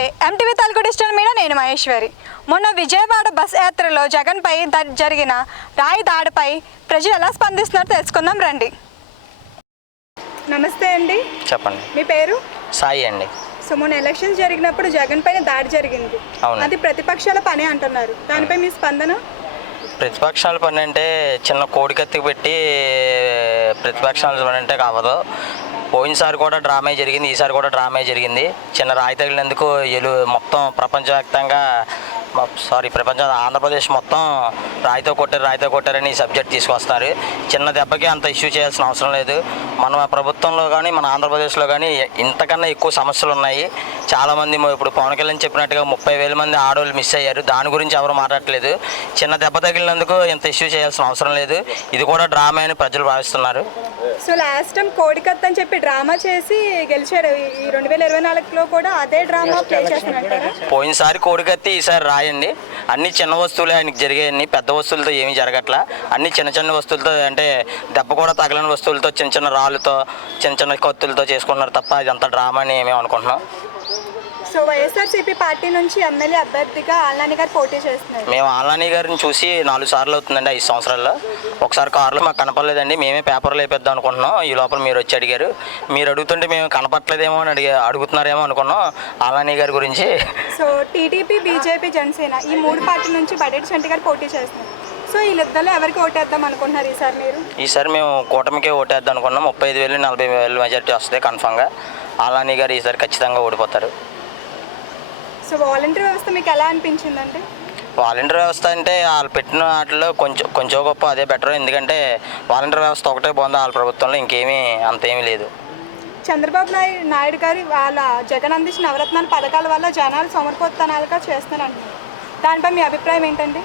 నమస్తే. MTV Telugu digital media నేను మహేశ్వరి. మొన్న విజయవాడ బస్ యాత్రలో జగన్పై జరిగిన రాయి దాడిపై ప్రజలు ఎలా స్పందిస్తున్నారో తెలుసుకుందాం రండి. నమస్తే అండి. చెప్పండి. మీ పేరు? సాయి అండి. సో మొన్న ఎలక్షన్స్ జరిగినప్పుడు జగన్ పైన దాడి జరిగింది. అవును. అది ప్రతిపక్షాల పని అంటున్నారు. దానిపై మీ స్పందన? ప్రతిపక్షాల పని అంటే చిన్న కోడికత్తి పెట్టి ప్రతిపక్షాల పని అంటే కావదు. పోయినసారి కూడా డ్రామే జరిగింది ఈసారి కూడా డ్రామే జరిగింది. చిన్న రాయి తగిలినందుకు ఎలు మొత్తం ప్రపంచవ్యాప్తంగా సారీ ప్రపంచ ఆంధ్రప్రదేశ్ మొత్తం రాయితో కొట్టారు రాయితో కొట్టారని ఈ సబ్జెక్ట్ తీసుకొస్తున్నారు చిన్న దెబ్బకి అంత ఇష్యూ చేయాల్సిన అవసరం లేదు. మన ప్రభుత్వంలో కానీ మన ఆంధ్రప్రదేశ్లో కానీ ఇంతకన్నా ఎక్కువ సమస్యలు ఉన్నాయి. చాలామంది ఇప్పుడు పవన్ కళ్యాణ్ చెప్పినట్టుగా ముప్పై వేల మంది ఆడవాళ్ళు మిస్ అయ్యారు. దాని గురించి ఎవరు మాట్లాడట్లేదు. చిన్న దెబ్బ తగిలినందుకు ఇంత ఇష్యూ చేయాల్సిన అవసరం లేదు. ఇది కూడా డ్రామా అని ప్రజలు భావిస్తున్నారు. సో లాస్ట్ టైం కోడికత్ అని చెప్పి డ్రామా చేసి గెలిచాడు ఈ- రెండు వేల ఇరవై నాలుగులో కూడా అదే డ్రామా ప్లే చేస్తున్నట్టారా పోయినసారి కోడికత్తి ఈసారి రాయండి అన్ని చిన్న వస్తువులే ఆయనకి జరిగాయన్ని పెద్ద వస్తువులతో ఏమీ జరగట్లా. అన్ని చిన్న చిన్న వస్తువులతో అంటే దెబ్బ కూడా తగలని వస్తువులతో చిన్న చిన్న రాళ్ళతో చిన్న చిన్న కత్తులతో చేసుకుంటున్నారు తప్ప ఇదంతా డ్రామా అని ఏమేమి అనుకుంటున్నాం. సో వైఎస్ఆర్సీపీ పార్టీ నుంచి ఎమ్మెల్యే అభ్యర్థిగా ఆల్నాని గారు పోటీ చేస్తున్నారు. మేము ఆలాని గారిని చూసి నాలుగు సార్లు అవుతుందండి ఐదు సంవత్సరాల్లో. ఒకసారి కారులో మాకు కనపడలేదండి మేమే పేపర్లు వేపేద్దాం అనుకుంటున్నాం. ఈ లోపల మీరు వచ్చి అడిగారు. మీరు అడుగుతుంటే మేము కనపట్లేదేమో అని అడిగా అడుగుతున్నారేమో అనుకున్నాం. ఆలాని గారి గురించి. సో టీడీపీ బీజేపీ జనసేన ఈ మూడు పార్టీ నుంచి బడేటి చంటి గారు పోటీ చేస్తున్నారు. సో వీళ్ళిద్దరిలో ఎవరికి ఓటేద్దాం అనుకుంటున్నారు ఈసారి మీరు? ఈసారి మేము కూటమికే ఓటేద్దాం అనుకున్నాం. ముప్పై ఐదు వేలు నలభై వేలు మెజార్టీ వస్తుంది కన్ఫామ్గా. ఆలాని గారు ఈసారి ఖచ్చితంగా ఓడిపోతారు. సో వాలంటీర్ వ్యవస్థ మీకు ఎలా అనిపించిందండి? వాలంటీర్ వ్యవస్థ అంటే వాళ్ళు పెట్టిన వాటిలో కొంచెం కొంచెం గొప్ప అదే బెటర్. ఎందుకంటే వాలంటీర్ వ్యవస్థ ఒకటే బాగుంది వాళ్ళ ప్రభుత్వంలో ఇంకేమీ అంతేమీ లేదు. చంద్రబాబు నాయుడు నాయుడు గారి వాళ్ళ జగన్ అందించిన నవరత్నాల పథకాల వల్ల జనాలు సమర్పోత్తనాలుగా చేస్తున్నారు దానిపై మీ అభిప్రాయం ఏంటండి?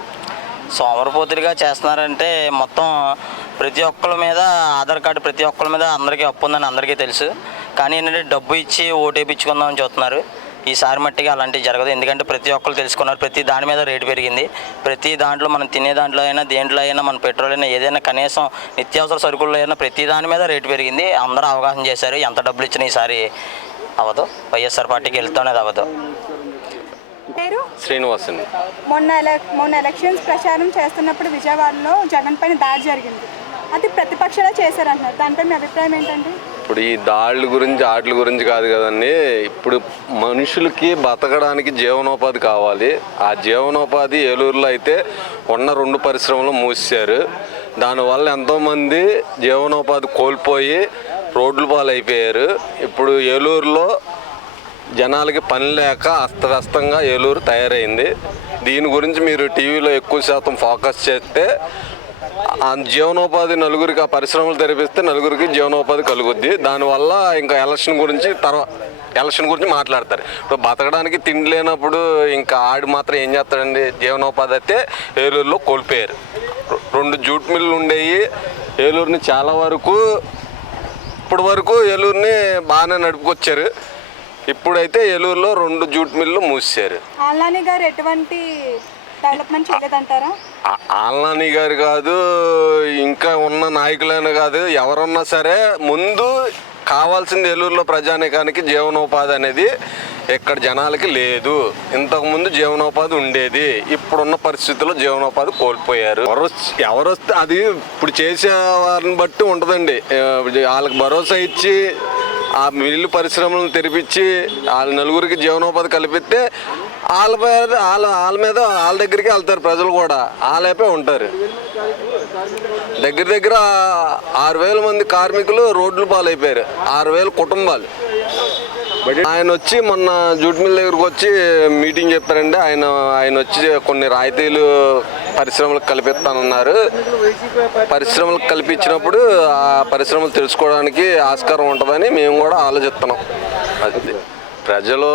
సోమరపోతులుగా చేస్తున్నారంటే మొత్తం ప్రతి ఒక్కరి మీద ఆధార్ కార్డు ప్రతి ఒక్కరి మీద అందరికీ అప్పు ఉందని అందరికీ తెలుసు. కానీ ఏంటంటే డబ్బు ఇచ్చి ఓటు వేయించుకుందామని చూస్తున్నారు. ఈసారి మట్టిగా అలాంటివి జరగదు. ఎందుకంటే ప్రతి ఒక్కరు తెలుసుకున్నారు ప్రతి దాని మీద రేటు పెరిగింది. ప్రతి దాంట్లో మనం తినే దాంట్లో అయినా దేంట్లో అయినా మన పెట్రోల్ అయినా ఏదైనా కనీసం నిత్యావసర సరుకుల్లో అయినా ప్రతి దాని మీద రేటు పెరిగింది. అందరూ అవగాహన చేశారు ఎంత డబ్బులు ఇచ్చినా ఈసారి అవ్వదు. వైఎస్ఆర్ పార్టీకి వెళ్తానేది అవ్వదు. పేరు? శ్రీనివాస్ అండి మొన్న ఎల మొన్న ఎలక్షన్స్ ప్రచారం చేస్తున్నప్పుడు విజయవాడలో జగన్ పైన దాడి జరిగింది. అది ప్రతిపక్షాలే చేశారంటున్నారు. దానిపై మీ అభిప్రాయం ఏంటండి? ఇప్పుడు ఈ దాళ్ళ గురించి ఆటల గురించి కాదు కదండి. ఇప్పుడు మనుషులకి బతకడానికి జీవనోపాధి కావాలి. ఆ జీవనోపాధి ఏలూరులో అయితే ఉన్న రెండు పరిశ్రమలు మూసేశారు దానివల్ల ఎంతోమంది జీవనోపాధి కోల్పోయి రోడ్ల పాలైపోయారు. ఇప్పుడు ఏలూరులో జనాలకి పని లేక అస్తవ్యస్తంగా ఏలూరు తయారైంది. దీని గురించి మీరు టీవీలో ఎక్కువ శాతం ఫోకస్ చేస్తే జీవనోపాధి నలుగురికి ఆ పరిశ్రమలు తెరిపిస్తే నలుగురికి జీవనోపాధి కలుగుద్ది. దానివల్ల ఇంకా ఎలక్షన్ గురించి తర్వాత ఎలక్షన్ గురించి మాట్లాడతారు. ఇప్పుడు బతకడానికి తిండి లేనప్పుడు ఇంకా ఆడు మాత్రం ఏం చేస్తాడండి? జీవనోపాధి అయితే ఏలూరులో కోల్పోయారు. రెండు జూట్ మిల్లు ఉండేవి ఏలూరుని చాలా వరకు ఇప్పటి వరకు ఏలూరుని బాగానే నడుపుకొచ్చారు. ఇప్పుడైతే ఏలూరులో రెండు జూట్ మిల్లు మూసారు ఆల్నాని గారు ఎటువంటి డెవలప్మెంట్ చేయలేదంటారా? ఆ- ఆల్నాని గారు కాదు ఇంకా ఉన్న నాయకులైన కాదు ఎవరున్నా సరే ముందు కావాల్సింది ఏలూరులో ప్రజానికానికి జీవనోపాధి అనేది ఇక్కడ జనాలకి లేదు. ఇంతకుముందు జీవనోపాధి ఉండేది. ఇప్పుడున్న పరిస్థితుల్లో జీవనోపాధి కోల్పోయారు. ఎవరు ఎవరు వస్తే అది ఇప్పుడు చేసే వారిని బట్టి ఉంటుందండి. వాళ్ళకి భరోసా ఇచ్చి ఆ మిల్లు పరిశ్రమలను తెరిపించి వాళ్ళ నలుగురికి జీవనోపాధి కల్పిస్తే వాళ్ళ వాళ్ళ వాళ్ళ మీద వాళ్ళ దగ్గరికి వెళ్తారు ప్రజలు కూడా. వాళ్ళైపే ఉంటారు. దగ్గర దగ్గర ఆరు వేల మంది కార్మికులు రోడ్లు పాలైపోయారు. ఆరు వేల కుటుంబాలు. ఆయన వచ్చి మొన్న జూట్ మిల్ దగ్గరకు వచ్చి మీటింగ్ చెప్పారండి. ఆయన ఆయన వచ్చి కొన్ని రాయితీలు పరిశ్రమలకు కల్పిస్తానన్నారు. పరిశ్రమలకు కల్పించినప్పుడు ఆ పరిశ్రమలు తెలుసుకోవడానికి ఆస్కారం ఉంటుందని మేము కూడా ఆలోచిస్తున్నాం. అది. ప్రజలు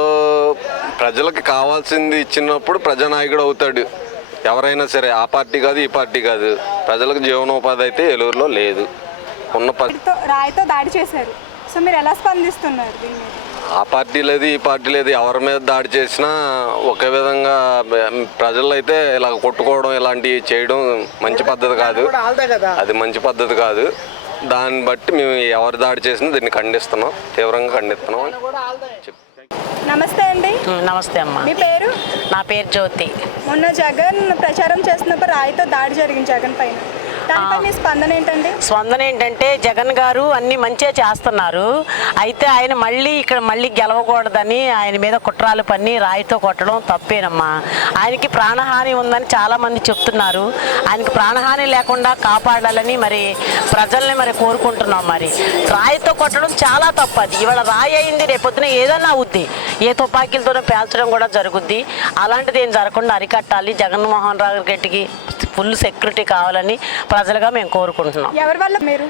ప్రజలకు కావాల్సింది ఇచ్చినప్పుడు ప్రజానాయకుడు అవుతాడు. ఎవరైనా సరే ఆ పార్టీ కాదు ఈ పార్టీ కాదు. ప్రజలకు జీవనోపాధి అయితే ఏలూరులో లేదు. ఉన్న రాయితో దాడి చేశారు. సో మీరు ఎలా స్పందిస్తున్నారు ఆ పార్టీ లేదు ఈ పార్టీ లేదు. ఎవరి మీద దాడి చేసినా ఒకే విధంగా ప్రజలు అయితే ఇలా కొట్టుకోవడం ఇలాంటివి చేయడం మంచి పద్ధతి కాదు. అది మంచి పద్ధతి కాదు. దాన్ని బట్టి మేము ఎవరు దాడి చేసినా దీన్ని ఖండిస్తున్నాం తీవ్రంగా ఖండిస్తున్నాం అని నమస్తే అండి. నమస్తే అమ్మ. మీ పేరు? నా పేరు జ్యోతి. మొన్న జగన్ ప్రచారం చేస్తున్నప్పుడు రాయితో దాడి జరిగింది జగన్ పైన. స్పందన ఏంటండి? స్పందన ఏంటంటే జగన్ గారు అన్ని మంచిగా చేస్తున్నారు. అయితే ఆయన మళ్ళీ ఇక్కడ మళ్ళీ గెలవకూడదని ఆయన మీద కుట్రాలు పన్ని రాయితో కొట్టడం తప్పేనమ్మా. ఆయనకి ప్రాణహాని ఉందని చాలా మంది చెప్తున్నారు. ఆయనకి ప్రాణహాని లేకుండా కాపాడాలని మరి ప్రజల్ని మరి కోరుకుంటున్నాం మరి. రాయితో కొట్టడం చాలా తప్పు అది. ఇవాళ రాయి అయింది రేపొద్దున ఏదన్నా అవుద్ది. ఏ తుపాకీలతోనో పేల్చడం కూడా జరుగుద్ది. అలాంటిది ఏం జరగకుండా అరికట్టాలి. జగన్మోహన్ రావు గట్టికి ఫుల్ సెక్యూరిటీ కావాలని ప్రజలుగా మేము కోరుకుంటున్నాం. ఎవరి వల్ల మీరు?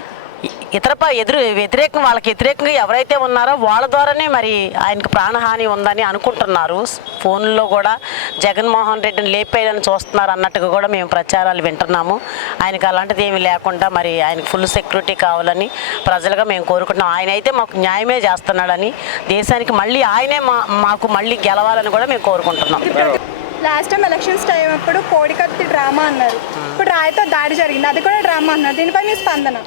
ఇతర ఎదురు వ్యతిరేకం వాళ్ళకి వ్యతిరేకంగా ఎవరైతే ఉన్నారో వాళ్ళ ద్వారానే మరి ఆయనకు ప్రాణహాని ఉందని అనుకుంటున్నారు. ఫోన్లో కూడా జగన్మోహన్ రెడ్డిని లేపేయాలని చూస్తున్నారు అన్నట్టుగా కూడా మేము ప్రచారాలు వింటున్నాము. ఆయనకు అలాంటిది ఏమీ లేకుండా మరి ఆయనకు ఫుల్ సెక్యూరిటీ కావాలని ప్రజలుగా మేము కోరుకుంటున్నాం. ఆయన అయితే మాకు న్యాయమే చేస్తున్నాడని దేశానికి మళ్ళీ ఆయనే మా మాకు మళ్ళీ గెలవాలని కూడా మేము కోరుకుంటున్నాం. లాస్ట్ టైం ఎలక్షన్స్ టైం అప్పుడు కోడికత్తి డ్రామా అన్నారు. ఇప్పుడు రాయితో దాడి జరిగింది. అది కూడా డ్రామా అన్నారు. దీనిపై మీ స్పందన?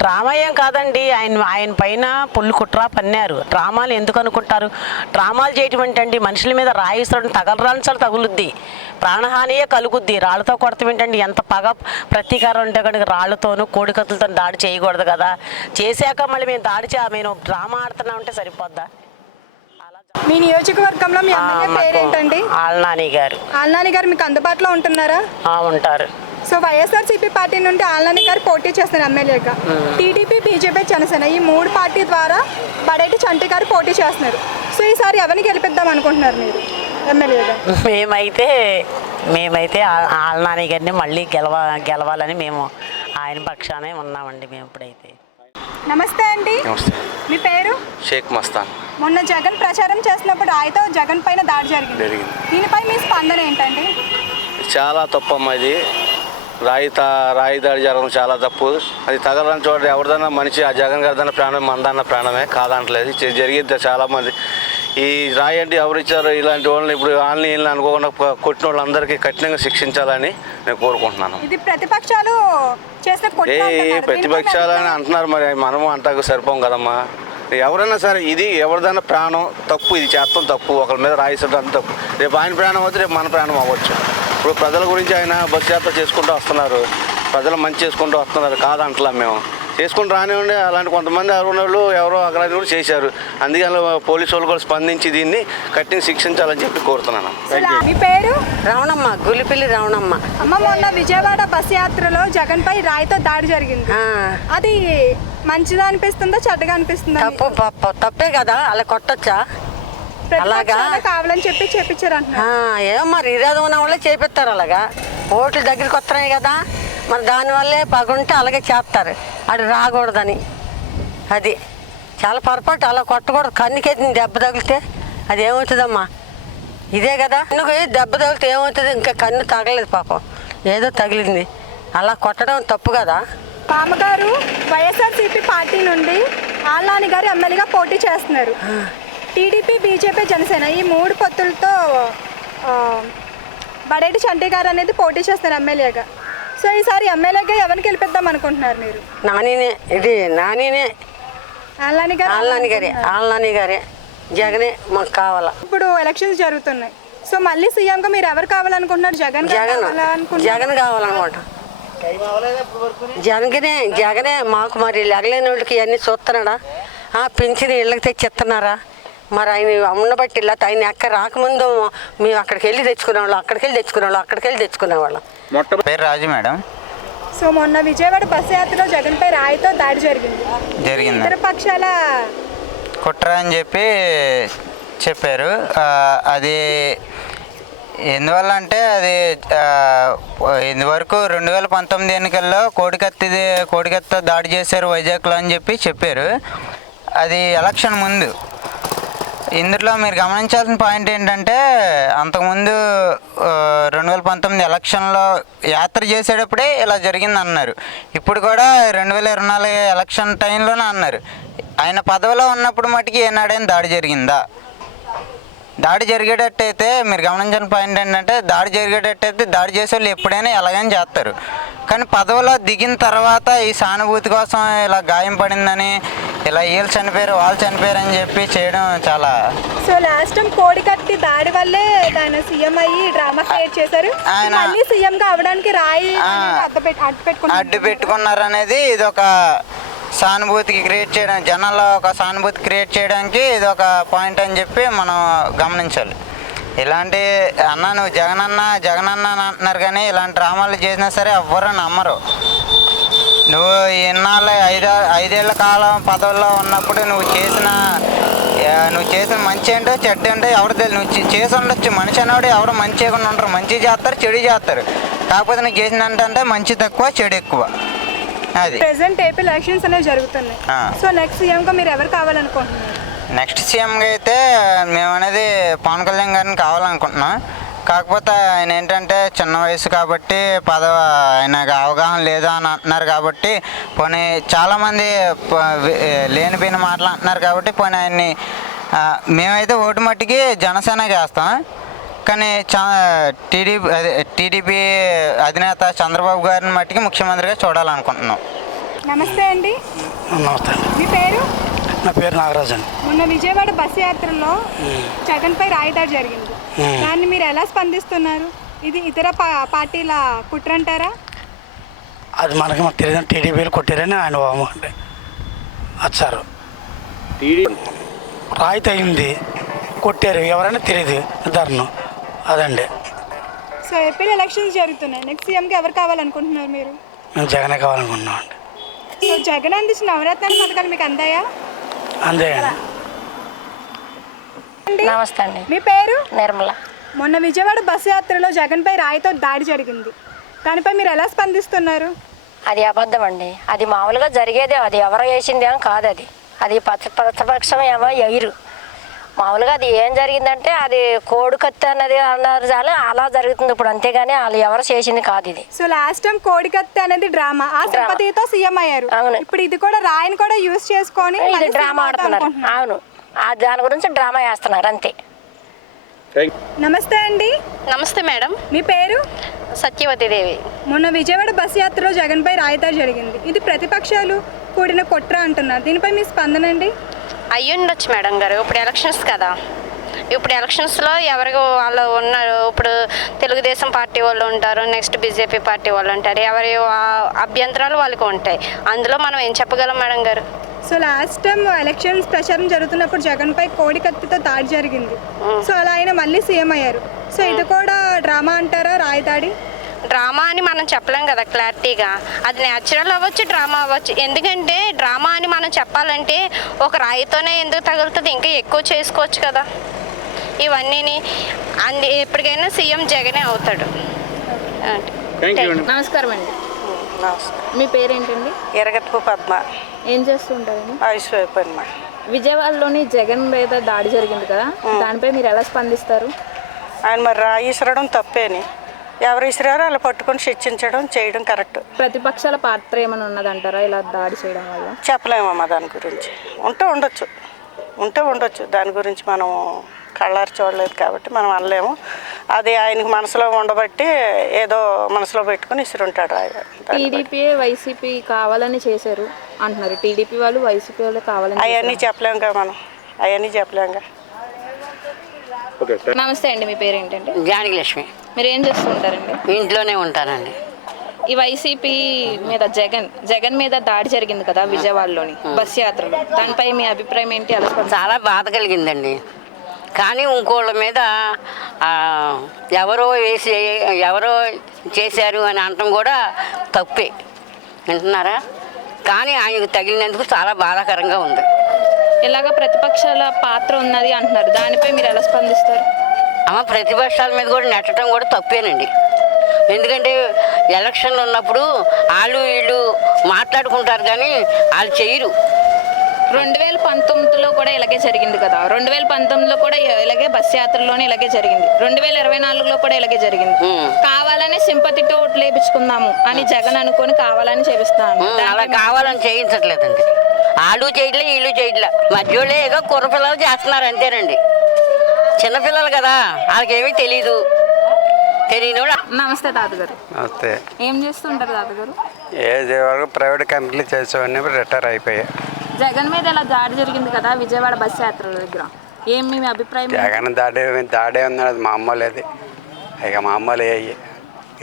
డ్రామా ఏం కాదండి. ఆయన ఆయన పైన పుల్లు కుట్ర పన్నారు. డ్రామాలు ఎందుకు అనుకుంటారు? డ్రామాలు చేయటం ఏంటండి? మనుషుల మీద రాయిస్తాడు తగలరాల్సాడు తగులుద్ది. ప్రాణహానియే కలుగుద్ది. రాళ్ళతో కొడతాం ఏంటండి? ఎంత పగ ప్రతీకారం ఉంటే కనుక రాళ్ళతోనూ కోడికత్తులతో దాడి చేయకూడదు కదా. చేశాక మళ్ళీ మేము దాడి చే మేము డ్రామా ఆడుతున్నామంటే సరిపోద్దా? మీ నియోజకవర్గంలో మీ మాకు పేరేంటండి? ఆళ్ళనాని గారు. ఆల్నాని గారు మీకు అందుబాటులో ఉంటున్నారా? ఆ, ఉంటారు. సో వైఎస్ఆర్సీపీ పార్టీ నుండి ఆల్నాని గారు పోటీ చేస్తున్నారు ఎమ్మెల్యేగా టీడీపీ బీజేపీ జనసేన ఈ మూడు పార్టీ ద్వారా బడేటి చంటి గారు పోటీ చేస్తున్నారు. సో ఈసారి ఎవరిని గెలిపిద్దాం అనుకుంటున్నారు మీరు ఎమ్మెల్యేగా? మేమైతే మేమైతే ఆ- ఆళ్ళనాని గారిని మళ్ళీ గెలవ గెలవాలని మేము ఆయన పక్షానే ఉన్నామండి మేము ఇప్పుడైతే. నమస్తే అండి. నమస్తే. మీ పేరు? షేక్ మస్తాన్. మొన్న జగన్ ప్రచారం చేసినప్పుడు ఆయతో జగన్ పైన దాడి జరిగింది. జరిగింది. దీనిపై మీ స్పందన ఏంటండి? చాలా తప్పు ఇది. రాయి తా రాయి దాడి జరగడం చాలా తప్పు. అది తగలని చోట ఎవరిదన్నా మనిషి ఆ జగన్ గారిదన్న ప్రాణం మందన్న ప్రాణమే కాదంటలేదు. ఇది జరిగింది చాలా మంది ఈ రాయి అంటే ఎవరు ఇచ్చారో? ఇలాంటి వాళ్ళని ఇప్పుడు వాళ్ళని వీళ్ళని అనుకోకుండా కొట్టిన వాళ్ళందరికీ కఠినంగా శిక్షించాలని నేను కోరుకుంటున్నాను. ఇది ప్రతిపక్షాలు ఏ ప్రతిపక్షాలు అని అంటున్నారు మరి మనము అంటాకు సరిపోం కదమ్మా. ఎవరైనా సరే ఇది ఎవరిదైనా ప్రాణం తప్పు ఇది చేస్తాం తప్పు ఒకరి మీద రాయిసడం తప్పు. రేపు ఆయన ప్రాణం అవుతుంది రేపు మన ప్రాణం అవ్వచ్చు. ఇప్పుడు ప్రజల గురించి ఆయన బస్సు యాత్ర చేసుకుంటూ వస్తున్నారు. ప్రజలు మంచి చేసుకుంటూ వస్తున్నారు కాదంటలా మేము. చేసుకుంటూ రానివ్వండి అలాంటి కొంతమంది అరుణ వాళ్ళు ఎవరో అక్కడ కూడా చేశారు. అందుకని పోలీసు వాళ్ళు కూడా స్పందించి దీన్ని కట్టిన శిక్షించాలని చెప్పి కోరుతున్నాను. మీ పేరు? రవణమ్మ గులిపిల్లి రవణమ్మ అమ్మ మొన్న విజయవాడ బస్ యాత్రలో జగన్ పై రాయితో దాడి జరిగింది. ఆ, అది మంచిదా అనిపిస్తుందా చెడ్డగా అనిపిస్తుందా? తప్పు పప్పు తప్పే కదా అలా కొట్టొచ్చా? అలాగా? కావాలని చెప్పి చేపించారు ఏమో మరి ఇరాదు ఉన్న వాళ్ళే చేపిస్తారు అలాగా? ఓట్లు దగ్గరికి వస్తున్నాయి కదా మరి దానివల్లే పగుంటే అలాగే చేస్తారు. అది రాకూడదని. అది చాలా పొరపాటు అలా కొట్టకూడదు. కన్నుకెత్తి దెబ్బ తగిలితే అది ఏమవుతుందమ్మా? ఇదే కదా? కన్నుకి దెబ్బ తగిలితే ఏమవుతుంది? ఇంకా కన్ను తగలేదు పాపం. ఏదో తగిలింది. అలా కొట్టడం తప్పు కదా? మామగారు వైఎస్ఆర్సీపీ పార్టీ నుండి ఆల్నాని గారు ఎమ్మెల్యేగా పోటీ చేస్తున్నారు. టీడీపీ బీజేపీ జనసేన ఈ మూడు పొత్తులతో బడేటి చంటి గారు అనేది పోటీ చేస్తున్నారు ఎమ్మెల్యేగా. సో ఈసారి ఎమ్మెల్యేగా ఎవరిని గెలిపిద్దాం అనుకుంటున్నారు మీరు? నానినే ఇది నానినే. ఆల్నాని గారు ఆళ్ళనాని గారే ఆళ్ళనాని గారే. జగనే మాకు కావాలా. ఇప్పుడు ఎలక్షన్స్ జరుగుతున్నాయి. సో మళ్ళీ సీఎంగా మీరు ఎవరు కావాలనుకుంటున్నారు? జగన్ గారు జగన్ కావాలనుకుంటున్నారా? జగన్ కావాలన్నమాట జగనే జగనే మాకు మరి లెగలేని వాళ్ళకి ఇవన్నీ చూస్తున్నాడా ఆ పింఛన్ ఇళ్ళకి తెచ్చిస్తున్నారా మరి ఆయన ఉండబట్టి ఇలా ఆయన ఎక్కడ రాకముందు మేము అక్కడికి వెళ్ళి తెచ్చుకునేవాళ్ళం అక్కడికి వెళ్ళి తెచ్చుకునేవాళ్ళం అక్కడికి వెళ్ళి తెచ్చుకునేవాళ్ళం. పేరు రాజు మేడం. సో మొన్న విజయవాడ బస్ యాత్రలో జగన్ పై రాయితో దాడి జరిగింది. జరిగింది. ఇతర పక్షాల కుట్ర అని చెప్పి చెప్పారు. అది ఎందువల్ల అంటే అది ఇంతవరకు రెండు వేల పంతొమ్మిది ఎన్నికల్లో కోడికత్తి కోడికత్త దాడి చేశారు వైజాగ్లో అని చెప్పి చెప్పారు. అది ఎలక్షన్ ముందు. ఇందులో మీరు గమనించాల్సిన పాయింట్ ఏంటంటే అంతకుముందు రెండు వేల పంతొమ్మిది ఎలక్షన్లో యాత్ర చేసేటప్పుడే ఇలా జరిగింది అన్నారు ఇప్పుడు కూడా రెండు వేల ఇరవై నాలుగు ఎలక్షన్ టైంలోనే అన్నారు. ఆయన పదవిలో ఉన్నప్పుడు మటుకి ఏనాడైనా దాడి జరిగిందా? దాడి జరిగేటట్టయితే మీరు గమనించిన పాయింట్ ఏంటంటే దాడి జరిగేటట్టయితే దాడి చేసే వాళ్ళు ఎప్పుడైనా ఎలాగైనా చేస్తారు. కానీ పదవిలో దిగిన తర్వాత ఈ సానుభూతి కోసం ఇలా గాయం పడిందని ఇలా వీళ్ళు చనిపోయారు వాళ్ళు చనిపోయారు అని చెప్పి చేయడం చాలా సో లాస్ట్ టైం కోడికత్తి దాడి వల్లే ఆయన సీఎం అయ్యి డ్రామా క్రియేట్ చేశారు. ఆయన- మళ్ళీ సీఎం గా అవడానికి రాయి అడ్డు పెట్టి అడ్డు పెట్టుకున్నారు అడ్డు పెట్టుకున్నారు. అనేది ఇది ఒక సానుభూతికి క్రియేట్ చేయడం జనాల్లో ఒక సానుభూతి క్రియేట్ చేయడానికి ఇది ఒక పాయింట్ అని చెప్పి మనం గమనించాలి. ఇలాంటి అన్న నువ్వు జగనన్న జగనన్న అని అంటున్నారు కానీ ఇలాంటి డ్రామాలు చేసినా సరే ఎవ్వరూ నమ్మరు. నువ్వు ఇన్నాళ్ళు ఐదు ఐదేళ్ళ కాలం పదవుల్లో ఉన్నప్పుడు నువ్వు చేసిన నువ్వు చేసిన మంచి ఏంటో చెడ్డ ఏంటో ఎవరు తెలియదు నువ్వు చేసి ఉండొచ్చు. మనిషి అనేవాడు ఎవరు మంచి చేయకుండా ఉంటారు మంచి చేస్తారు చెడు చేస్తారు. కాకపోతే నువ్వు చేసిన అంటే మంచి తక్కువ చెడు ఎక్కువ. ప్రెసెంట్ ఏపీ ఎలక్షన్స్ అనేవి జరుగుతున్నాయి. సో నెక్స్ట్ సీఎం గా మీరు ఎవరు కావాలనుకుంటున్నారు? నెక్స్ట్ సీఎంగా అయితే మేము అనేది పవన్ కళ్యాణ్ గారిని కావాలనుకుంటున్నాం. కాకపోతే ఆయన ఏంటంటే చిన్న వయసు కాబట్టి పదవ ఆయనకు అవగాహన లేదా అని అంటున్నారు కాబట్టి పోనీ చాలామంది లేనిపోయిన మాటలు అంటున్నారు కాబట్టి పోనీ ఆయన్ని మేమైతే ఓటు మట్టికి జనసేన చేస్తాం. కానీ చా టీడీపీ అదే టీడీపీ అధినేత చంద్రబాబు గారిని మట్టికి ముఖ్యమంత్రిగా చూడాలనుకుంటున్నాం. నమస్తే అండి. నమస్తే. అండి మీ పేరు? నా పేరు నాగరాజు అండి మొన్న విజయవాడ బస్సు యాత్రలో జగన్ పై రాయిదాడి జరిగింది. దాన్ని మీరు ఎలా స్పందిస్తున్నారు? ఇది ఇతర పా- పార్టీల కుట్రంటారా అది మనకి మాకు తెలియదు. టీడీపీలు కొట్టారని ఆయన వాము అండి. వచ్చారు రాయి తగింది కొట్టారు. ఎవరైనా తెలియదు ధరను. అదండి. సో ఏపీలో ఎలక్షన్స్ జరుగుతున్నాయి. నెక్స్ట్ సీఎంకి ఎవరు కావాలనుకుంటున్నారు మీరు? మేము జగనే కావాలనుకుంటున్నాం అండి. సో జగన్ అందించిన నవరత్నాల పథకాలు మీకు అందాయా? అంతే అండి. నమస్తే అండి. మీ పేరు? నిర్మల. మొన్న విజయవాడ బస్సు యాత్రలో జగన్ పై రాయితో దాడి జరిగింది. దానిపై మీరు ఎలా స్పందిస్తున్నారు? అది అబద్ధం అండి. అది మామూలుగా జరిగేదే. అది ఎవరో వేసిందేం కాదు అది. అది పచ్చ ప్రతిపక్షం ఏమో ఎయిరు. మామూలుగా అది ఏం జరిగిందంటే అది కోడి కత్తి అన్నది అన్నారు చాలా అలా జరుగుతుంది ఇప్పుడు అంతేగాని వాళ్ళు ఎవరు చేసింది కాదు ఇది. సో లాస్ట్ టైం కోడికత్తి అనేది డ్రామా. ఆ సింపతితో సీఎం అయ్యారు. అవును. ఇప్పుడు ఇది కూడా రాయిని కూడా యూజ్ చేసుకొని ఇది డ్రామా ఆడుతున్నారు. అవును. ఆ దాని గురించి డ్రామా వేస్తున్నారు అంతే. నమస్తే అండి. నమస్తే మేడం. మీ పేరు? సత్యవతి దేవి. మొన్న విజయవాడ బస్సు యాత్రలో జగన్ పై రాయిదాడి జరిగింది. ఇది ప్రతిపక్షాలు కూడిన కుట్ర అంటున్నారు. దీనిపై మీ స్పందన అండి? అయ్యుండొచ్చు మేడం గారు. ఇప్పుడు ఎలక్షన్స్ కదా. ఇప్పుడు ఎలక్షన్స్లో ఎవరికి వాళ్ళు ఉన్నారు? ఇప్పుడు తెలుగుదేశం పార్టీ వాళ్ళు ఉంటారు నెక్స్ట్ బీజేపీ పార్టీ వాళ్ళు ఉంటారు. ఎవరి అభ్యంతరాలు వాళ్ళకి ఉంటాయి. అందులో మనం ఏం చెప్పగలం మేడం గారు? సో లాస్ట్ టైం ఎలక్షన్స్ ప్రచారం జరుగుతున్నప్పుడు జగన్ పై కోడి కత్తితో దాడి జరిగింది. సో అలా ఆయన మళ్ళీ సీఎం అయ్యారు. సో ఇది కూడా డ్రామా అంటారా రాయి దాడి డ్రామా అని మనం చెప్పలేం కదా క్లారిటీగా. అది న్యాచురల్ అవ్వచ్చు డ్రామా అవ్వచ్చు. ఎందుకంటే డ్రామా అని మనం చెప్పాలంటే ఒక రాయితోనే ఎందుకు తగులుతుంది? ఇంకా ఎక్కువ చేసుకోవచ్చు కదా. ఇవన్నీని అంది ఎప్పటికైనా సీఎం జగనే అవుతాడు. నమస్కారం అండి. మీ పేరేంటండి? ఎరగట్టుకు పద్మ. ఏం చేస్తుంటారండి? ఆయుష్ అన్నమాట విజయవాడలోని జగన్ మీద దాడి జరిగింది కదా. దానిపై మీరు ఎలా స్పందిస్తారు? ఆయన మరి రాయి ఇసరడం తప్పేని. ఎవరు ఇసిరారో అలా పట్టుకొని శిక్షించడం చేయడం కరెక్ట్. ప్రతిపక్షాల పాత్ర ఏమైనా ఉన్నదంటారా? ఇలా దాడి చేయడం వల్ల? చెప్పలేమమ్మా దాని గురించి. ఉంటే ఉండొచ్చు. ఉంటే ఉండొచ్చు. దాని గురించి మనం కళ్ళారు చూడలేదు కాబట్టి మనం అనలేము. అది ఆయనకి మనసులో ఉండబట్టి ఏదో మనసులో పెట్టుకుని ఇసురుంటాడు ఆయన. టీడీపీ వైసీపీ కావాలని చేశారు అంటున్నారు. టీడీపీ వాళ్ళు వైసీపీ వాళ్ళు కావాలని అవన్నీ చేశారు. చెప్పలేం కదా మనం. అవన్నీ చెప్పలేంగా నమస్తే అండి మీ పేరేంటండి? జానకి లక్ష్మి మీరు ఏం చేస్తూ ఉంటారండి ఇంట్లోనే ఉంటానండి. ఈ వైసీపీ మీద జగన్ జగన్ మీద దాడి జరిగింది కదా విజయవాడలోని బస్ యాత్రలో. దానిపై మీ అభిప్రాయం ఏంటి? స్పందిస్తారు? చాలా బాధ కలిగిందండి. కానీ ఇంకోళ్ళ మీద ఆ, ఎవరో వేసి ఎవరో చేశారు అని అనటం కూడా తప్పే. వింటున్నారా? కానీ ఆయనకు తగిలినందుకు చాలా బాధాకరంగా ఉంది. ఇలాగ ప్రతిపక్షాల పాత్ర ఉన్నది అంటున్నారు? దానిపై మీరు ఎలా స్పందిస్తారు? అమ్మ ప్రతిపక్షాల మీద కూడా నెట్టడం కూడా తప్పేనండి. ఎందుకంటే ఎలక్షన్లు ఉన్నప్పుడు వాళ్ళు వీళ్ళు మాట్లాడుకుంటారు కానీ వాళ్ళు చేయరు. రెండు వేల పంతొమ్మిదిలో కూడా ఇలాగే జరిగింది కదా. రెండు వేల పంతొమ్మిదిలో కూడా ఇలాగే బస్ యాత్రలోనే ఇలాగే జరిగింది. రెండు వేల ఇరవై నాలుగులో కూడా ఇలాగే జరిగింది. కావాలని సింపతితో ఓట్లు వేయించుకుందాము అని జగన్ అనుకొని కావాలని చేపిస్తాను. అలా కావాలని చేయించట్లేదండి. వాళ్ళు చేయట్లే వీళ్ళు చేయట్లే. మధ్యలో ఏదో కుర్రపిల్లలు చేస్తున్నారు అంతేనండి. చిన్నపిల్లలు కదా వాళ్ళకేమీ తెలీదు. తెలియని నమస్తే తాతగారు. నమస్తే. ఏం చేస్తుంటారు తాతగారు? ఏది వరకు ప్రైవేట్ కంపెనీలు చేసేవన్నీ రిటైర్ అయిపోయాయి. జగన్ మీద ఇలా దాడి జరిగింది కదా విజయవాడ బస్ యాత్రల దగ్గర. ఏం మీ అభిప్రాయం? జగన్ దాడే దాడే ఉన్నది మామూలు అది ఇక మామూలు అయ్యి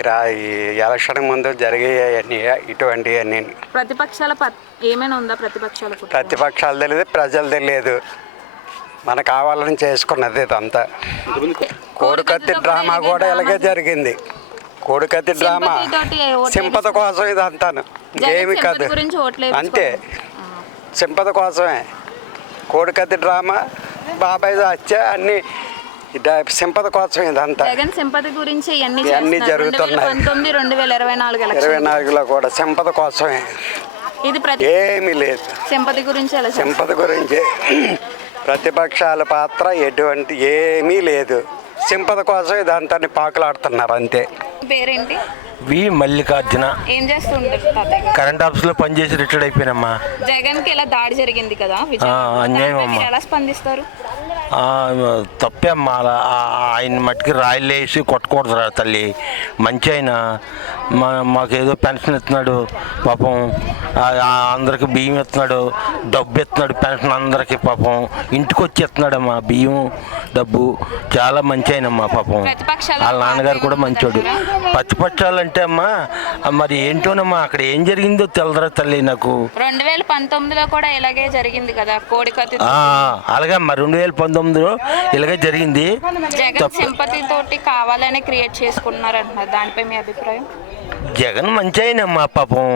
రా ఈ ఎలక్షన్ ముందు జరిగేవన్నీ ఇటువంటివన్నీ ప్రతిపక్షాల ఏమైనా ఉందా ప్రతిపక్షాల? ప్రతిపక్షాలు తెలియదు ప్రజలు తెలియదు మనకు కావాలని చేసుకున్నది ఇదంతా. కోడికత్తి డ్రామా కూడా ఇలాగే జరిగింది. కోడికత్తి డ్రామా. సింపతి కోసం ఇదంతాను. సింపతి కాదు. అంతే. సింపత కోసమే. కోడికత్తి డ్రామా బాబాయ్ హత్య అన్ని సింపత కోసం ఇదంతా. జగన్ సింపతి గురించి వేల జరుగుతున్నాయి. పంతొమ్మిది రెండు వేల ఇరవై నాలుగు ఇరవై నాలుగులో కూడా సింపత కోసమే. ఇది ఏమీ లేదు. సింపతి గురించి? సింపత గురించి ప్రతిపక్షాల పాత్ర ఎటువంటి ఏమీ లేదు. సింపత కోసం ఇదంతా పాకులాడుతున్నారు అంతే. పేరేంటి? వి మల్లికార్జున ఏం చేస్తుంటారు? కరెంట్ ఆఫీస్లో పనిచేసి రిటైర్డ్ అయిపోయినమ్మా జగన్కి ఇలా దాడి జరిగింది కదా. అన్యాయం అమ్మా. ఎలా స్పందిస్తారు తప్పే ఆ- ఆయన మట్టికి రాయిలు వేసి కొట్టకూడదు రా తల్లి. మంచి ఆయన. మా మాకేదో పెన్షన్ ఇస్తున్నాడు. పాపం అందరికి బియ్యం ఇస్తున్నాడు. డబ్బు ఇస్తున్నాడు పెన్షన్ అందరికి పాపం. ఇంటికి వచ్చి ఇస్తున్నాడమ్మా బియ్యం డబ్బు. చాలా మంచి ఆయనమ్మా పాపం. వాళ్ళ నాన్నగారు కూడా మంచోడు. పచ్చిపచ్చాలు అంటే అమ్మా మరి ఏంటోనమ్మా అక్కడ ఏం జరిగిందో తెలదరా తల్లి నాకు. రెండు వేల పంతొమ్మిదిలో కూడా ఇలాగే జరిగింది కదా ఆ, అలాగే అమ్మా రెండు వేల పంతొమ్మిదిలో ఇలాగే జరిగింది. జగన్ తోటి కావాలని క్రియేట్ చేసుకున్నారు అంటున్నారు దానిపై మీ అభిప్రాయం? జగన్ మంచి ఆయనమ్మా పాపం.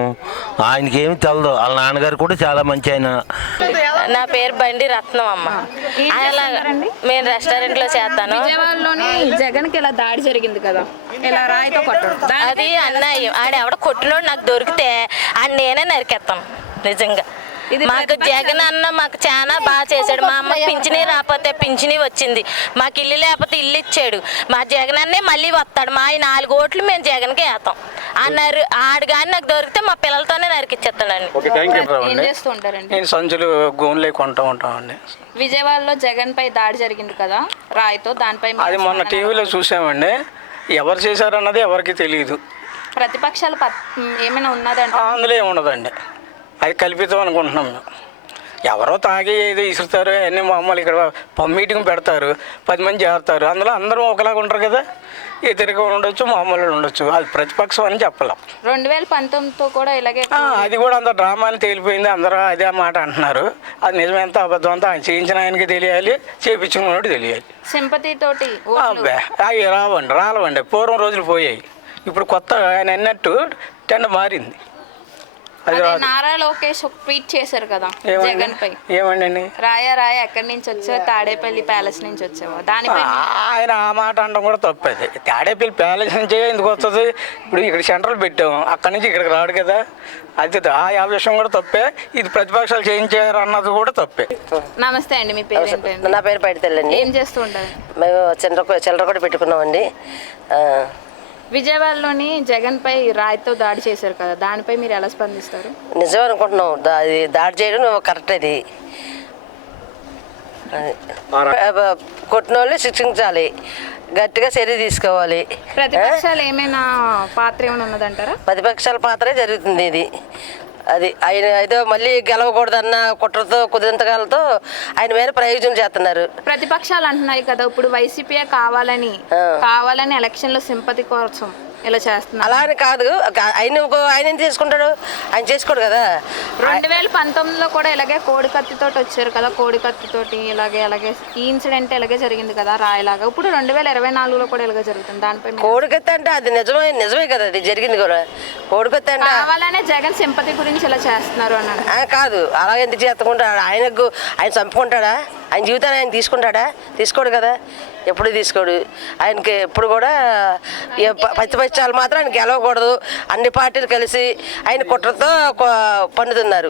ఆయనకి ఏమి తెలదు. వాళ్ళ నాన్నగారు కూడా చాలా మంచి ఆయన నా పేరు బండి రత్నం అమ్మ. నేను రెస్టారెంట్లో చేస్తాను. విజయవాడలోని జగన్కి ఇలా దాడి జరిగింది కదా. ఇలా రాయితో కొట్టడం. అది అన్నయ్య. ఆడెవడ కొట్టినోడు నాకు దొరికితే ఆడ నేనే నరికేస్తాను నిజంగా. మాకు జగన్ అన్న మాకు చాలా బాగా చేశాడు. మా అమ్మ పింఛని రాకపోతే పింఛని వచ్చింది. మాకు ఇల్లు లేకపోతే ఇల్లు ఇచ్చాడు. మా జగన్ అన్నే మళ్ళీ వస్తాడు. మా ఈ నాలుగు ఓట్లు మేము జగన్కే వేస్తాం. అన్నారు ఆడు కానీ నాకు దొరికితే మా పిల్లలతోనే నరికిచ్చేస్తానండి ఏం చేస్తూ ఉంటారండి నేను సంచులు గోన్లే కొంటూ ఉంటామండి. విజయవాడలో జగన్ పై దాడి జరిగింది కదా రాయితో దానిపై అది మొన్న? టీవీలో చూసామండి. ఎవరు చేశారన్నది ఎవరికి తెలియదు ప్రతిపక్షాల ఏమైనా ఉన్నదంటే అందులో ఏముండదండి. అది కల్పితం అనుకుంటున్నాం ఎవరో తాగి ఏదో ఇసురుతారు అన్నీ మామూలు ఇక్కడ మీటింగ్ పెడతారు పది మంది చేస్తారు అందులో అందరూ ఒకలాగా ఉంటారు కదా? ఇతరుగా ఉండొచ్చు మామూలు ఉండొచ్చు. అది ప్రతిపక్షం అని చెప్పలేం. రెండు వేల పంతొమ్మిదితో కూడా ఇలాగే అది కూడా అంత డ్రామా అని తేలిపోయింది. అందరూ అదే మాట అంటున్నారు. అది నిజమెంత అబద్ధం అంతా ఆయన చేయించిన ఆయనకి తెలియాలి చేయించుకున్నట్టు తెలియాలి. సింపతి తోటి అవి రావండి రాలవండి పూర్వం రోజులు పోయాయి. ఇప్పుడు కొత్త ఆయన అన్నట్టు టెండ మారింది. నారా లోకేష్ ఒక ట్వీట్ చేశారు కదా జగన్ పై. ఏమండి రాయా రాయా ఎక్కడి నుంచి వచ్చావు? తాడేపల్లి ప్యాలెస్ నుంచి వచ్చావా? దానిపై మీ- ఆయన ఆ మాట అనడం కూడా తప్పది. తాడేపల్లి ప్యాలెస్ నుంచి ఎందుకు వస్తుంది? ఇప్పుడు ఇక్కడ సెంట్రల్ పెట్టాము. అక్కడి నుంచి ఇక్కడికి రాడు కదా. అది ఆ ఆ విషయం కూడా తప్పే. ఇది ప్రతిపక్షాలు చేయించారు అన్నది కూడా తప్పే. నమస్తే అండి మీ పేరు నా పేరు పడితెల్లండి. ఏం చేస్తూ ఉంటారు? మేము చిల్లర చిల్లర కూడా పెట్టుకున్నామండి. ఆ, విజయవాడలోని జగన్ పై రాయితో దాడి చేశారు కదా దానిపై మీరు ఎలా స్పందిస్తారు? నిజం అనుకుంటున్నాం. దా- దాడి చేయడం కరెక్ట్ అది. కొట్టిన వాళ్ళు శిక్షించాలి. గట్టిగా చర్య తీసుకోవాలి. ప్రతిపక్షాలు ఏమైనా పాత్ర ఏమైనా ఉన్నదంటారా? ప్రతిపక్షాల పాత్రే జరుగుతుంది ఇది. అది ఆయన ఏదో మళ్ళీ గెలవకూడదన్న కుట్రతో కుదిరింతకాలతో ఆయన మీద ప్రయోజనం చేస్తున్నారు. ప్రతిపక్షాలు అంటున్నాయి కదా ఇప్పుడు వైసీపీ కావాలని కావాలని ఎలక్షన్లో సింపతి కోసం. ఇలా చేస్తున్నారు అలా అని కాదు. ఆయన ఆయన ఏం చేసుకుంటాడు? ఆయన చేసుకోడు కదా. రెండు వేల పంతొమ్మిదిలో కూడా ఇలాగే కోడి కత్తితోటి వచ్చారు కదా కోడి కత్తితోటి ఇలాగే అలాగే ఈ ఇన్సిడెంట్ ఇలాగే జరిగింది కదా రాయలాగా. ఇప్పుడు రెండు వేల ఇరవై నాలుగులో కూడా ఇలాగే జరుగుతుంది. దానిపై మీరు- కోడికత్తి అంటే అది నిజమే నిజమే కదా అది జరిగింది కూడా. కోడికత్తి అంటే కావాలనే జగన్ సింపతి గురించి ఇలా చేస్తున్నారు అని అంటున్నారు. ఆ, కాదు. అలా ఎందుకు చేస్తుకుంటాడు ఆయనకు ఆయన చంపుకుంటాడా? ఆయన జీవితాన్ని ఆయన తీసుకుంటాడా? తీసుకోడు కదా. ఎప్పుడు తీసుకోడు. ఆయనకి ఎప్పుడు కూడా ఏ ప్రతిపక్షాలు మాత్రం ఆయన గెలవకూడదు. అన్ని పార్టీలు కలిసి ఆయన కుట్రతో పండుతున్నారు. పన్నుతున్నారు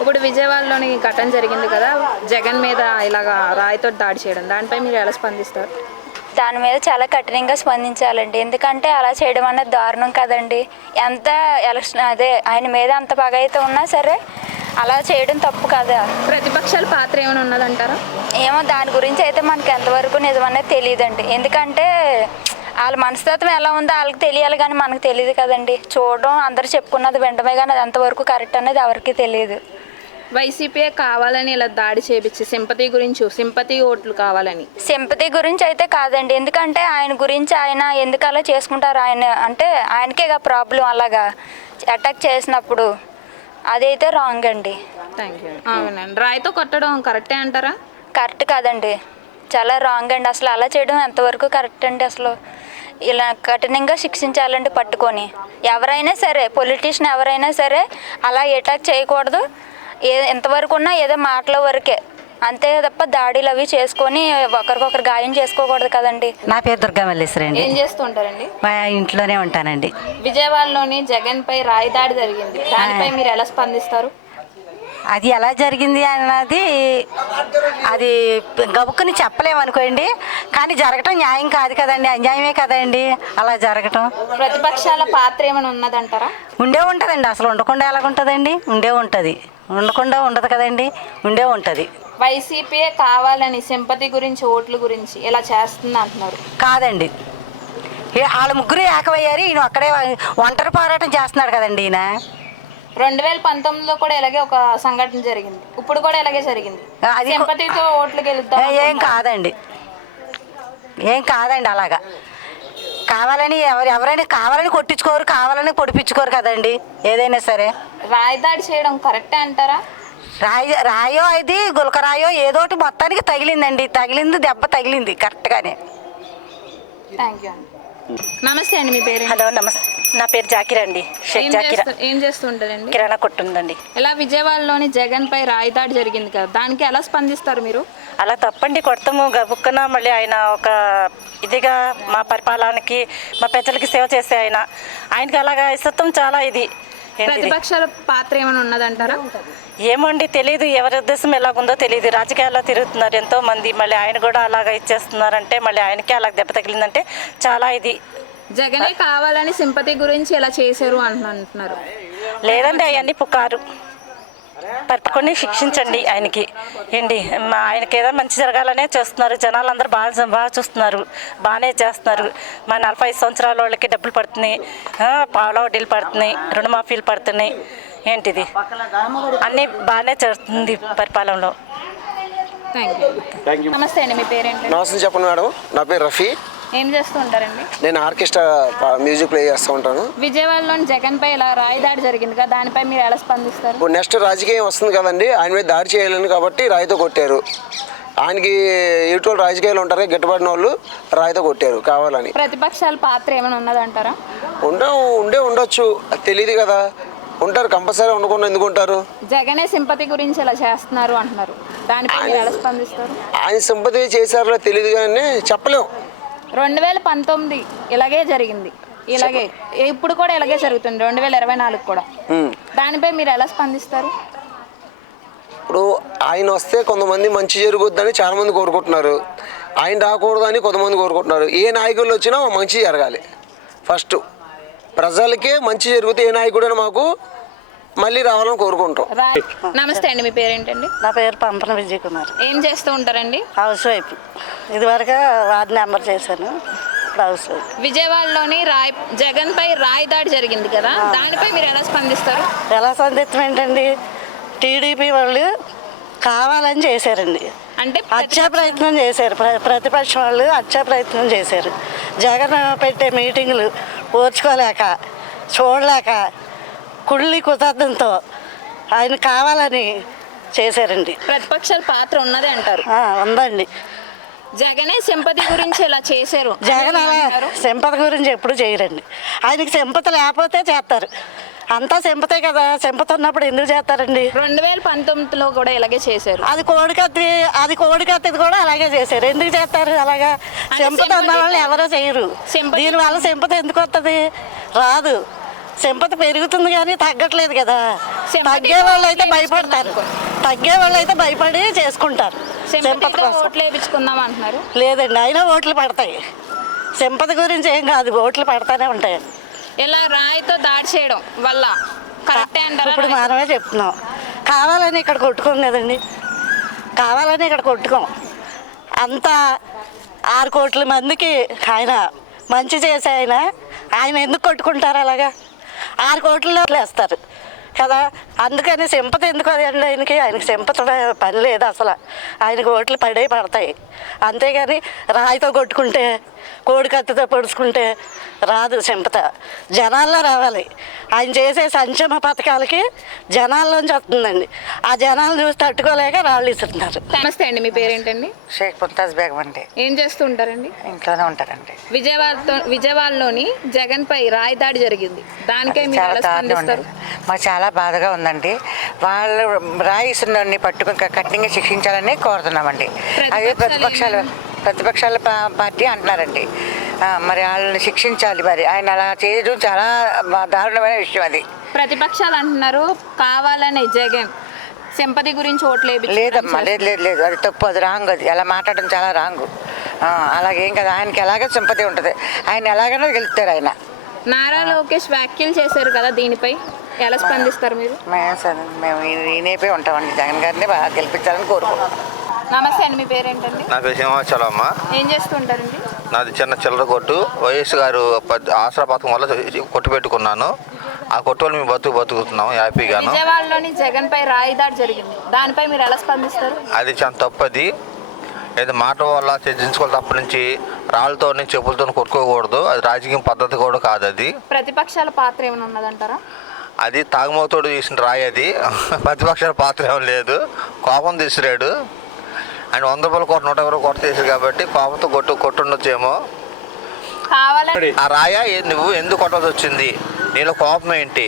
ఇప్పుడు విజయవాడలోని ఘటన జరిగింది కదా జగన్ మీద ఇలాగా రాయితో దాడి చేయడం దానిపై మీరు ఎలా స్పందిస్తారు? దాని మీద చాలా కఠినంగా స్పందించాలండి. ఎందుకంటే అలా చేయడం అనేది దారుణం కదండి. ఎంత ఎలక్షన్ అదే ఆయన మీద అంత పగ అయితే ఉన్నా సరే అలా చేయడం తప్పు కదా. ప్రతిపక్షాల పాత్ర ఏమైనా ఉన్నదంటారా? ఏమో దాని గురించి అయితే మనకి ఎంతవరకు నిజమనేది తెలియదండి. ఎందుకంటే వాళ్ళ మనస్తత్వం ఎలా ఉందో వాళ్ళకి తెలియాలి కానీ మనకు తెలియదు కదండి. చూడడం అందరు చెప్పుకున్నది వెంటనే కానీ అది ఎంతవరకు కరెక్ట్ అనేది ఎవరికి తెలియదు. వైసీపీ కావాలని ఇలా దాడి చేపించి సింపతి గురించి సింపతి ఓట్లు కావాలని. సింపతి గురించి అయితే కాదండి. ఎందుకంటే ఆయన గురించి ఆయన ఎందుకు అలా చేసుకుంటారు? ఆయన అంటే ఆయనకే ప్రాబ్లం అలాగా అటాక్ చేసినప్పుడు. అదైతే రాంగ్ అండి. థ్యాంక్ యూ అవునండి. రాయితో కొట్టడం కరెక్టే అంటారా? కరెక్ట్ కాదండి. చాలా రాంగ్ అండి. అసలు అలా చేయడం ఎంతవరకు కరెక్ట్ అండి అసలు? ఇలా కఠినంగా శిక్షించాలండి పట్టుకొని. ఎవరైనా సరే పొలిటీషియన్ ఎవరైనా సరే అలా అటాక్ చేయకూడదు. ఏ ఎంతవరకు ఉన్నా ఏదో మాటల వరకే. అంతే తప్ప దాడులు అవి చేసుకొని ఒకరికొకరు గాయం చేసుకోకూడదు కదండి. నా పేరు దుర్గా మల్లేశ్వరి అండి. ఏం చేస్తూ ఉంటారండి మా ఇంట్లోనే ఉంటానండి. విజయవాడలోని జగన్ పై రాయి దాడి జరిగింది. దానిపై మీరు ఎలా స్పందిస్తారు? అది ఎలా జరిగింది అన్నది అది గబుక్కుని చెప్పలేమనుకోండి కానీ జరగటం న్యాయం కాదు కదండి అన్యాయమే కదండి అలా జరగటం. ప్రతిపక్షాల పాత్ర ఏమైనా ఉన్నదంటారా? ఉండే ఉంటుందండి అసలు ఉండకుండా ఎలాగుంటుందండి? ఉండే ఉంటుంది. ఉండకుండా ఉండదు కదండి ఉండే ఉంటుంది. వైసీపీ కావాలని సింపతి గురించి ఓట్ల గురించి ఇలా చేస్తుంది అంటున్నారు. కాదండి. వాళ్ళ ముగ్గురు ఏకమయ్యారు ఈయన అక్కడే ఒంటరి పోరాటం చేస్తున్నాడు కదండి ఈయన. రెండు వేల పంతొమ్మిదిలో కూడా ఇలాగే ఒక సంఘటన జరిగింది. ఇప్పుడు కూడా ఇలాగే జరిగింది. అది సింపతితో ఓట్లు గెలుద్దాం ఏం కాదండి. ఏం కాదండి అలాగా. కావాలని ఎవరు ఎవరైనా కావాలని కొట్టించుకోరు కావాలని పొడిపించుకోరు కదండి. ఏదైనా సరే. రాయి దాడి చేయడం కరెక్టే అంటారా? రాయి రాయో అది గులకరాయో ఏదోటి మొత్తానికి తగిలిందండి. తగిలింది దెబ్బ తగిలింది కరెక్ట్గానే. థ్యాంక్ యూ అండి. నమస్తే అండి మీ పేరు? హలో నమస్తే నా పేరు జాకిరా అండి. షేక్ ఏం జాకిరా. చేస్తూ- ఏం చేస్తుంటారండి? కిరాణా కొట్టు ఉందండి ఇలా విజయవాడలోని జగన్ పై రాయి దాడి జరిగింది కదా దానికి ఎలా స్పందిస్తారు మీరు? అలా తప్పండి కొడతాము గబుక్కున మళ్ళీ ఆయన ఒక ఇదిగా మా పరిపాలనకి మా ప్రజలకి సేవ చేసే ఆయన. ఆయనకి అలాగా ఇస్తత్వం చాలా ఇది? ప్రతిపక్షాల పాత్ర ఏమైనా ఉన్నదంటారా? ఏమోండి తెలియదు ఎవరి ఉద్దేశం ఎలాగుందో తెలియదు రాజకీయాల్లో తిరుగుతున్నారు ఎంతో మంది మళ్ళీ ఆయన కూడా అలాగా ఇచ్చేస్తున్నారంటే మళ్ళీ ఆయనకి అలా దెబ్బ తగిలిందంటే చాలా ఇది. జగనే కావాలని సింపతి గురించి ఎలా చేశారు అంటున్నా- అంటున్నారు. లేదండి అవన్నీ పుకారు. పట్టుకొని శిక్షించండి ఆయనకి. ఏంటి మా ఆయనకి ఏదో మంచి జరగాలనే చూస్తున్నారు. జనాలు అందరూ బాగా బాగా చూస్తున్నారు. బాగానే చేస్తున్నారు. మా నలభై ఐదు సంవత్సరాల వాళ్ళకి డబ్బులు పడుతున్నాయి. పాల వడ్డీలు పడుతున్నాయి. రుణమాఫీలు పడుతున్నాయి. ఏంటిది? అన్నీ బాగానే జరుగుతుంది పరిపాలనలో. థ్యాంక్ యూ నమస్తే అండి మీ పేరేంటి? నమస్తే చెప్పండి మేడం. నా పేరు రఫీ. ఏం చేస్తూ ఉంటారండి? నేను ఆర్కెస్ట్రా మ్యూజిక్ ప్లే చేస్తూ ఉంటాను. విజయవాడలోని జగన్ పై ఇలా రాయి దాడి జరిగింది కదా దానిపై మీరు ఎలా స్పందిస్తారు? నెక్స్ట్ రాజకీయం వస్తుంది కదండి ఆయన మీద దాడి చేయాలని కాబట్టి రాయితో కొట్టారు. ఆయనకి ఎటువంటి రాజకీయాలు ఉంటారు గిట్టుబడిన వాళ్ళు రాయితో కొట్టారు కావాలని. ప్రతిపక్షాల పాత్ర ఏమైనా ఉన్నదంటారా? ఉండే ఉండే ఉండొచ్చు. తెలియదు కదా. ఉంటారు కంపల్సరీ ఉండకుండా ఎందుకు ఉంటారు? జగనే సింపతి గురించి ఇలా చేస్తున్నారు అంటున్నారు. దానిపై మీరు ఎలా స్పందిస్తారు? ఆయన సింపతి చేశారో తెలియదు కానీ చెప్పలేం. రెండు వేల పంతొమ్మిది ఇలాగే జరిగింది. ఇలాగే. ఇప్పుడు కూడా ఇలాగే జరుగుతుంది రెండు వేల ఇరవై నాలుగు కూడా. దానిపై మీరు ఎలా స్పందిస్తారు? ఇప్పుడు ఆయన వస్తే కొంతమంది మంచి జరుగుద్దని చాలా మంది కోరుకుంటున్నారు. ఆయన రాకూడదని కొంతమంది కోరుకుంటున్నారు. ఏ నాయకులు వచ్చినా మంచి జరగాలి. ఫస్ట్. ప్రజలకే మంచి జరిగితే ఏ నాయకుడైనా మాకు మళ్ళీ రావాలని కోరుకుంటాం. రాయ్ నమస్తే అండి మీ పేరేంటండి? నా పేరు పంపన విజయ్ కుమార్ ఏం చేస్తూ ఉంటారండి హౌస్ వైఫ్. ఇదివరకు వార్డు నెంబర్ చేశాను. ఇప్పుడు హౌస్ వైఫ్. విజయవాడలోని రాయ్ జగన్ పై రాయి దాడి జరిగింది కదా? దానిపై మీరు ఎలా స్పందిస్తారు? ఎలా సందిగ్ధం ఏంటండి? టీడీపీ వాళ్ళు కావాలని చేశారండి. అంటే హత్యా ప్రయత్నం చేశారు. ప్ర- ప్రతిపక్షం వాళ్ళు హత్యా ప్రయత్నం చేశారు. జగన్ పెట్టే మీటింగులు ఓర్చుకోలేక చూడలేక కుళ్ళి కుతార్థంతో ఆయన కావాలని చేశారండి. ప్రతిపక్షాల పాత్ర ఉన్నది అంటారు. ఉందండి. జగనే సింపతి గురించి ఇలా చేశారు. జగన్ అలా సింపతి గురించి ఎప్పుడు చేయరండి. ఆయనకి సింపతి లేకపోతే చేస్తారు. అంతా సింపతే కదా సింపతి ఉన్నప్పుడు ఎందుకు చేస్తారండి? రెండు వేల పంతొమ్మిదిలో కూడా ఇలాగే చేశారు. అది కోడికత్తి అది కోడికత్తిది కూడా అలాగే చేశారు. ఎందుకు చేస్తారు అలాగా? సింపతి ఉన్న వాళ్ళు ఎవరో చేయరు. దీనివల్ల సింపతి ఎందుకు వస్తుంది రాదు. సింపతి పెరుగుతుంది కానీ తగ్గట్లేదు కదా. తగ్గే వాళ్ళు అయితే భయపడతారు. తగ్గే వాళ్ళు అయితే భయపడి చేసుకుంటారు. కోసం. ఓట్లు వేయించుకుందాం అంటున్నారు. లేదండి అయినా ఓట్లు పడతాయి. సింపతి గురించి ఏం కాదు ఓట్లు పడతానే ఉంటాయి. ఇలా రాయితో దాడి చేయడం వల్ల కరెక్టే అంటారా ఇప్పుడు మనమే చెప్తున్నాం. కావాలని ఇక్కడ కొట్టుకోం కదండి. కావాలని ఇక్కడ కొట్టుకోం. అంత ఆరు కోట్ల మందికి ఆయన మంచి చేసే ఆయన ఆయన ఎందుకు కొట్టుకుంటారు అలాగా? ఆరు కోట్లలో వేస్తారు కదా? అందుకని సింపతి ఎందుకు అదండి ఆయనకి ఆయనకి సింపతి పని లేదు అసలు. ఆయనకి ఓట్లు పడే పడతాయి. అంతేగాని రాయితో కొట్టుకుంటే కోడి కత్తితో పొడుచుకుంటే రాదు సింపత. జనాల్లో రావాలి. ఆయన చేసే సంక్షేమ పథకాలకి జనాల్లోంచి వస్తుందండి. ఆ జనాలు చూసి తట్టుకోలేక రాళ్ళు ఇస్తున్నారు నమస్తే అండి మీ పేరేంటండి? షేక్ ముంతాజ్ బేగం అండి. ఏం చేస్తూ ఉంటారండి ఇంట్లోనే ఉంటారండి. విజయవాడతో విజయవాడలోని జగన్ పై రాయి దాడి జరిగింది. దానికై మీరు చాలా దారుణం మాకు చాలా బాధగా ఉందండి. వాళ్ళు రాయిస్తున్నన్ని పట్టుకుని కఠినంగా శిక్షించాలని కోరుతున్నామండి. అదే ప్రతిపక్షాలు ప్రతిపక్షాల పార్టీ అంటున్నారండి. మరి వాళ్ళని శిక్షించాలి మరి. ఆయన అలా చేయడం చాలా దారుణమైన విషయం అది. ప్రతిపక్షాలు అంటున్నారు కావాలనే జగన్. సింపతి గురించి ఓట్లు వేయించడం లేదమ్మా లేదు లేదు లేదు. అది తప్పు అది రాంగ్ అది. అలా మాట్లాడడం చాలా రాంగ్. అలాగేం కదా. ఆయనకి ఎలాగ సింపతి ఉంటుంది. ఆయన ఎలాగైనా గెలుస్తారు ఆయన. నారా లోకేష్ వ్యాఖ్యలు చేశారు కదా దీనిపై? ఎలా స్పందిస్తారు మీరు? మేము ఈయనైపోయి ఉంటామండి. జగన్ గారిని బాగా గెలిపించాలని కోరుకుంటున్నాం. నమస్తే అండి మీ పేరేంటండి? నా పేరు సింహాచలం అమ్మ ఏం చేస్తుంటారండి? నాది చిన్న చిల్లర కొట్టు. వైఎస్ గారు ఆసరా పథకం వల్ల కొట్టు పెట్టుకున్నాను. ఆ కొట్టు వల్ల మేము బతుకు బతుకుతున్నాం హ్యాపీగాను. విజయవాడలోని జగన్ పై రాయి దాడి జరిగింది. దానిపై మీరు ఎలా స్పందిస్తారు? అది చాలా తప్పది. ఏదో మాట వల్ల చర్చించుకోవాలి తప్ప నుంచి రాళ్ళతో చెప్పులతో కొట్టుకోకూడదు. అది రాజకీయ పద్ధతి కూడా కాదు అది ప్రతిపక్షాల పాత్ర ఏమైనా ఉన్నదంటారా? అది తాగుమోతోడు తీసిన రాయి అది. ప్రతిపక్షాల పాత్ర ఏం లేదు. కోపం తీసిరాడు. ఆయన వంద రూపాయల కోట నూట యాభై కోట తీసారు కాబట్టి కోపంతో కొట్టు కొట్టుండొచ్చేమో. ఆ రాయ నువ్వు ఎందుకు కొట్టాల్సి వచ్చింది? నీలో కోపం ఏంటి?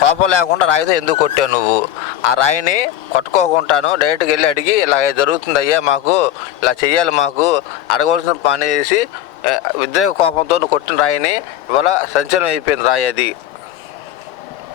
కోపం లేకుండా రాయితో ఎందుకు కొట్టావు నువ్వు? ఆ రాయిని కొట్టుకోకుండాను డైరెక్ట్గా వెళ్ళి అడిగి ఇలా జరుగుతుంది అయ్యా మాకు ఇలా చెయ్యాలి మాకు అడగవలసిన పని చేసి ఆ, ఉద్రేక కోపంతో కొట్టిన రాయిని ఇవాళ సంచలనం అయిపోయింది రాయి అది.